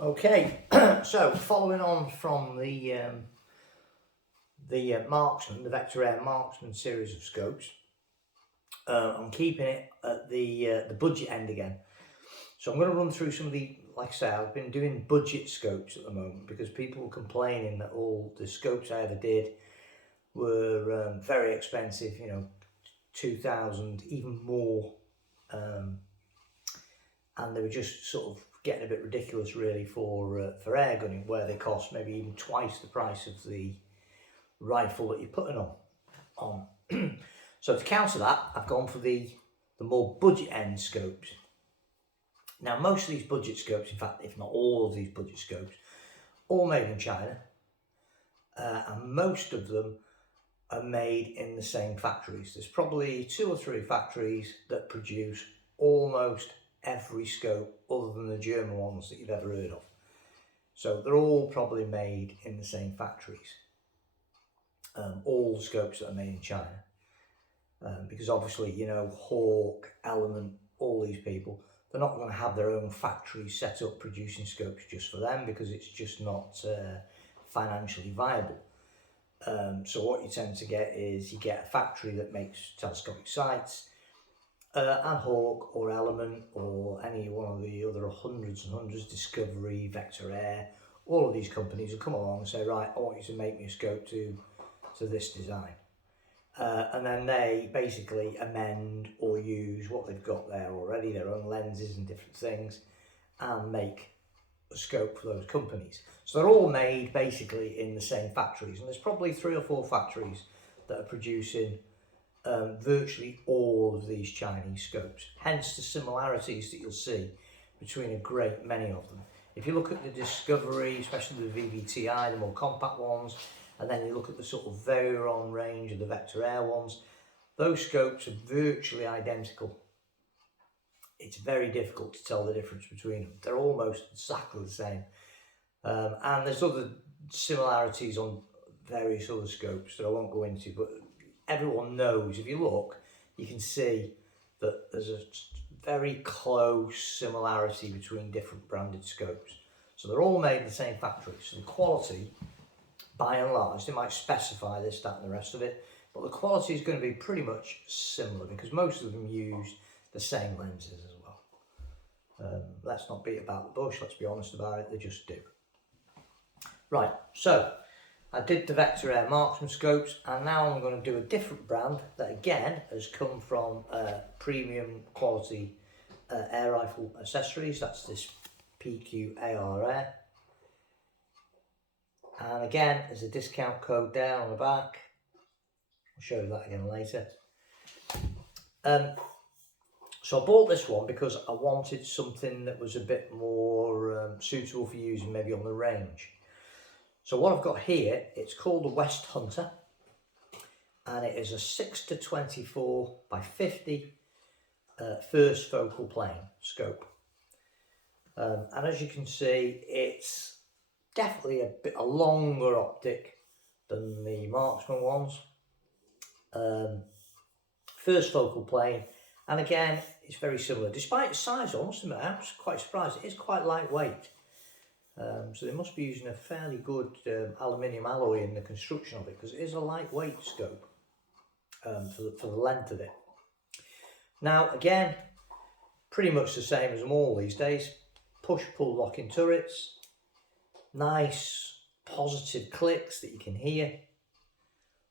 Okay, so following on from the Marksman, the Vector Air Marksman series of scopes, I'm keeping it at the budget end again. So I'm going to run through some of the, like I say, I've been doing budget scopes at the moment because people were complaining that all the scopes I ever did were very expensive, 2,000, even more, and they were just sort of getting a bit ridiculous really for air gunning, where they cost maybe even twice the price of the rifle that you're putting on. So to counter that, I've gone for the more budget end scopes. Now most of these budget scopes, in fact if not all of these budget scopes, all made in China, and most of them are made in the same factories. There's probably 2 or 3 factories that produce almost every scope other than the German ones that you've ever heard of. So they're all probably made in the same factories. All the scopes that are made in China. Because obviously, Hawk, Element, all these people, they're not going to have their own factories set up producing scopes just for them because it's just not financially viable. So what you tend to get is you get a factory that makes telescopic sights, and Hawk or Element or any one of the other hundreds and hundreds, Discovery, Vector Air, all of these companies will come along and say, right, I want you to make me a scope to this design. And then they basically amend or use what they've got there already, their own lenses and different things, and make a scope for those companies. So they're all made basically in the same factories, and there's probably 3 or 4 factories that are producing virtually all of these Chinese scopes, hence the similarities that you'll see between a great many of them. If you look at the Discovery, especially the VVTI, the more compact ones, and then you look at the sort of Veyron range of the Vector Air ones, those scopes are virtually identical. It's very difficult to tell the difference between them. They're almost exactly the same. And there's other similarities on various other scopes that I won't go into, but everyone knows, if you look, you can see that there's a very close similarity between different branded scopes. So they're all made in the same factory. So the quality, by and large, they might specify this, that and the rest of it, but the quality is going to be pretty much similar because most of them use the same lenses as well. Let's not beat about the bush, let's be honest about it, they just do. Right, so I did the Vector Air Marksman scopes, and now I'm going to do a different brand that again has come from premium quality air rifle accessories. That's this PQ AR Air. And again, there's a discount code there on the back. I'll show you that again later. So I bought this one because I wanted something that was a bit more suitable for using maybe on the range. So what I've got here, it's called the Westhunter, and it is a 6-24 by 50 first focal plane scope. And as you can see, it's definitely a longer optic than the Marksman ones. First focal plane, and again, it's very similar. Despite its size, I must admit, I was quite surprised. It is quite lightweight. So they must be using a fairly good aluminium alloy in the construction of it, because it is a lightweight scope for the length of it. Now again, pretty much the same as them all these days. Push-pull locking turrets, nice positive clicks that you can hear,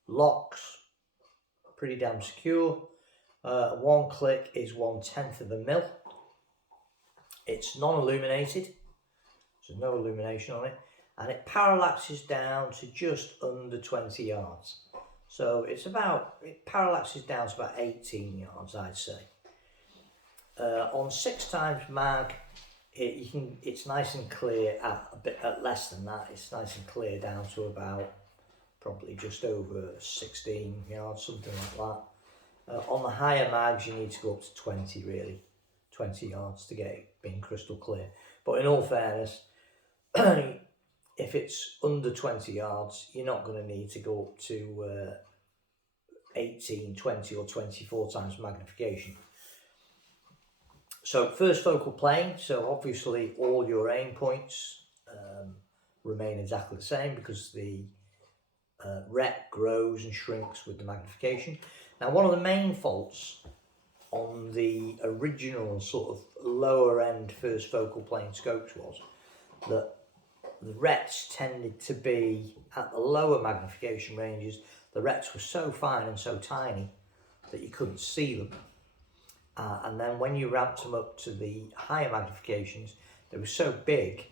locks, pretty damn secure. One click is 1/10 of a mil. It's non-illuminated. There's no illumination on it, and it parallaxes down to just under 20 yards. So it parallaxes down to about 18 yards, I'd say. On 6x mag, it's nice and clear. At less than that, it's nice and clear down to about probably just over 16 yards, something like that. On the higher mags, you need to go up to 20, really, 20 yards to get it being crystal clear. But in all fairness, if it's under 20 yards, you're not going to need to go up to 18, 20 or 24 times magnification. So first focal plane, so obviously all your aim points remain exactly the same because the rep grows and shrinks with the magnification. Now, one of the main faults on the original sort of lower end first focal plane scopes was that the rets tended to be at the lower magnification ranges. The rets were so fine and so tiny that you couldn't see them. And then when you ramped them up to the higher magnifications, they were so big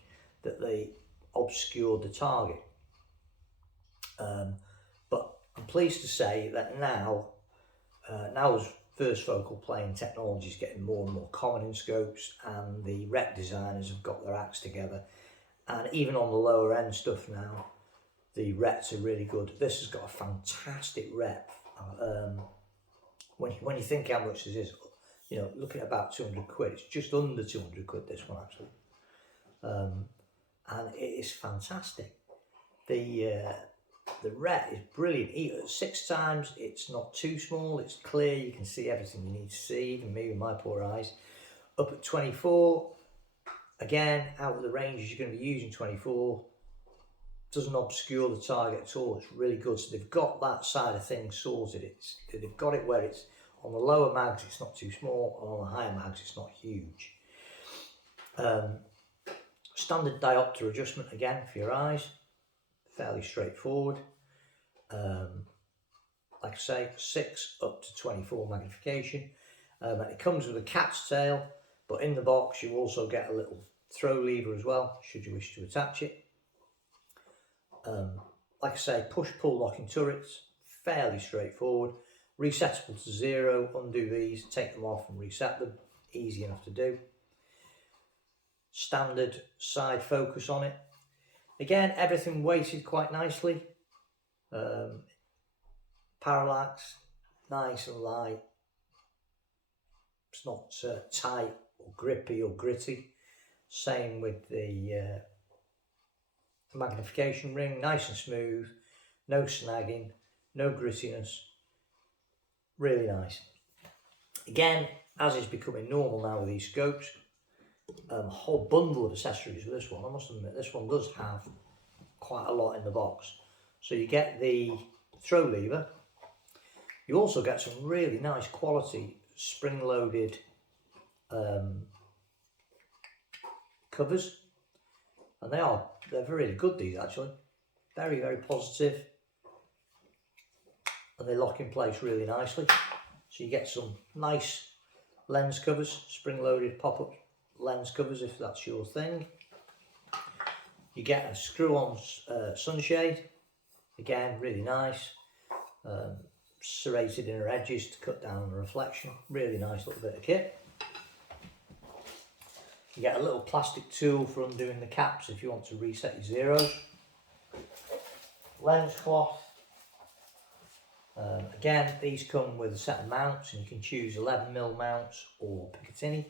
that they obscured the target. But I'm pleased to say that now as first focal plane technology is getting more and more common in scopes, and the rep designers have got their acts together, and even on the lower end stuff now, the reps are really good. This has got a fantastic rep. When you think how much this is, you know, looking at about 200 quid, it's just under 200 quid, this one actually. And it is fantastic. The rep is brilliant. Even at 6 times, it's not too small, it's clear, you can see everything you need to see, even me with my poor eyes. Up at 24, again, out of the ranges you're going to be using 24, doesn't obscure the target at all. It's really good. So they've got that side of things sorted. They've got it where it's on the lower mags, it's not too small, and on the higher mags, it's not huge. Standard diopter adjustment again for your eyes, fairly straightforward. Like I say, 6 up to 24 magnification. And it comes with a cat's tail, but in the box you also get a little throw lever as well, should you wish to attach it. Like I say, push-pull locking turrets, fairly straightforward. Resettable to 0, undo these, take them off and reset them, easy enough to do. Standard side focus on it. Again, everything weighted quite nicely. Parallax, nice and light. It's not tight or grippy or gritty. Same with the magnification ring, nice and smooth, no snagging, no grittiness, really nice. Again, as is becoming normal now with these scopes, a whole bundle of accessories with this one. I must admit, this one does have quite a lot in the box. So you get the throw lever, you also get some really nice quality spring-loaded covers, and they're really good, these actually, very, very positive, and they lock in place really nicely. So you get some nice lens covers, spring-loaded pop-up lens covers if that's your thing. You get a screw-on sunshade, again really nice, serrated inner edges to cut down on the reflection, really nice little bit of kit. You get a little plastic tool for undoing the caps if you want to reset your zeros. Lens cloth. Again, these come with a set of mounts, and you can choose 11mm mounts or Picatinny.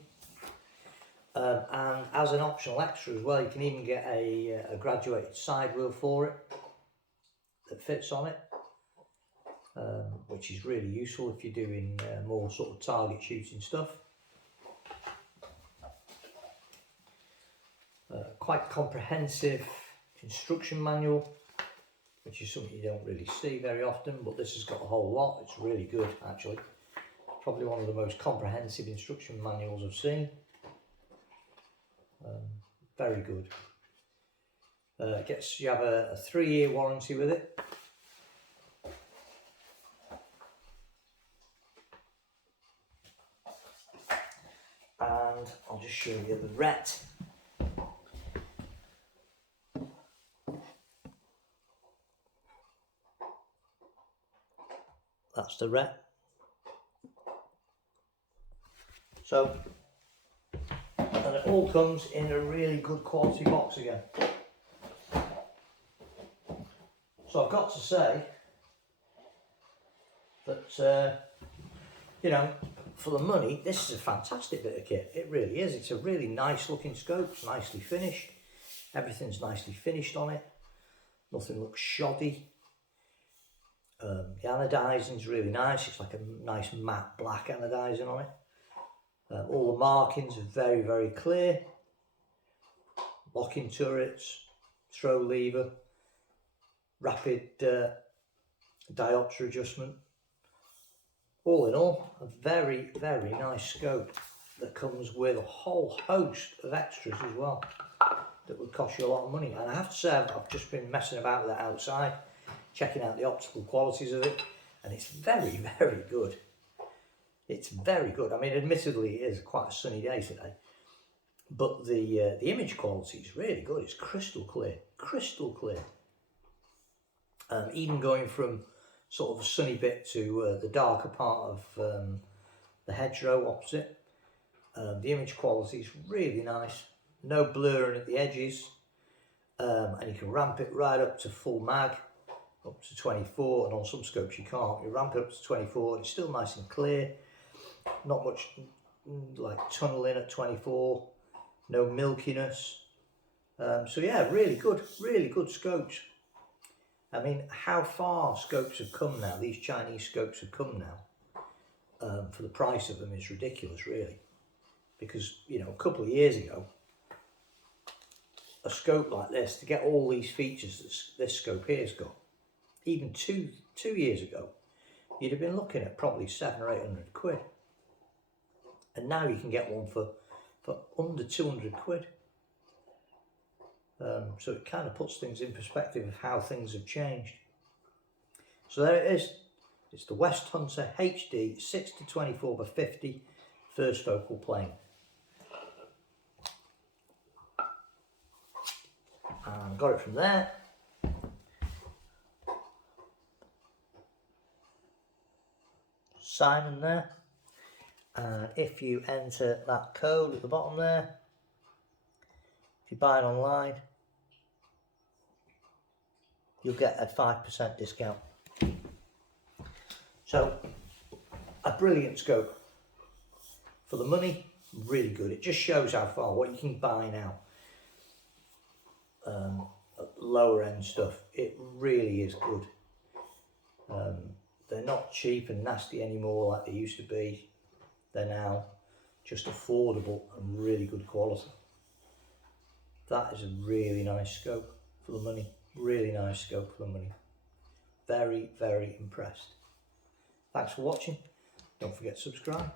And as an optional extra as well, you can even get a graduated side wheel for it that fits on it, which is really useful if you're doing more sort of target shooting stuff. Quite comprehensive instruction manual, which is something you don't really see very often, but this has got a whole lot. It's really good actually. Probably one of the most comprehensive instruction manuals I've seen. Very good. You have a 3-year warranty with it. And I'll just show you the ret. That's the ret. So, and it all comes in a really good quality box again. So I've got to say that, you know, for the money, this is a fantastic bit of kit. It really is. It's a really nice looking scope. It's nicely finished. Everything's nicely finished on it. Nothing looks shoddy. The anodizing's really nice. It's like a nice matte black anodizing on it. All the markings are very, very clear. Locking turrets, throw lever, rapid diopter adjustment. All in all, a very, very nice scope that comes with a whole host of extras as well that would cost you a lot of money. And I have to say, I've just been messing about with it outside, checking out the optical qualities of it, and it's very, very good. It's very good. I mean, admittedly, it is quite a sunny day today, but the image quality is really good. It's crystal clear, crystal clear. Even going from sort of a sunny bit to the darker part of the hedgerow opposite, the image quality is really nice. No blurring at the edges, and you can ramp it right up to full mag, up to 24, and on some scopes you can't. You ramp it up to 24 and it's still nice and clear. Not much like tunneling at 24, no milkiness. So yeah, really good scopes. I mean, how far scopes have come now, these Chinese scopes have come now, for the price of them is ridiculous, really. Because, you know, a couple of years ago, a scope like this, to get all these features that this scope here's got, even two years ago, you'd have been looking at probably 700 or 800 quid. And now you can get one for under 200 quid. So it kind of puts things in perspective of how things have changed. So there it is. It's the Westhunter HD 6-24x50 first focal plane. And got it from there. Simon there. And if you enter that code at the bottom there, if you buy it online, you'll get a 5% discount. So, a brilliant scope. For the money, really good. It just shows how far, what you can buy now. Lower end stuff, it really is good. They're not cheap and nasty anymore like they used to be. They're now just affordable and really good quality. That is a really nice scope for the money. Really nice scope for the money. Very, very impressed. Thanks for watching. Don't forget to subscribe.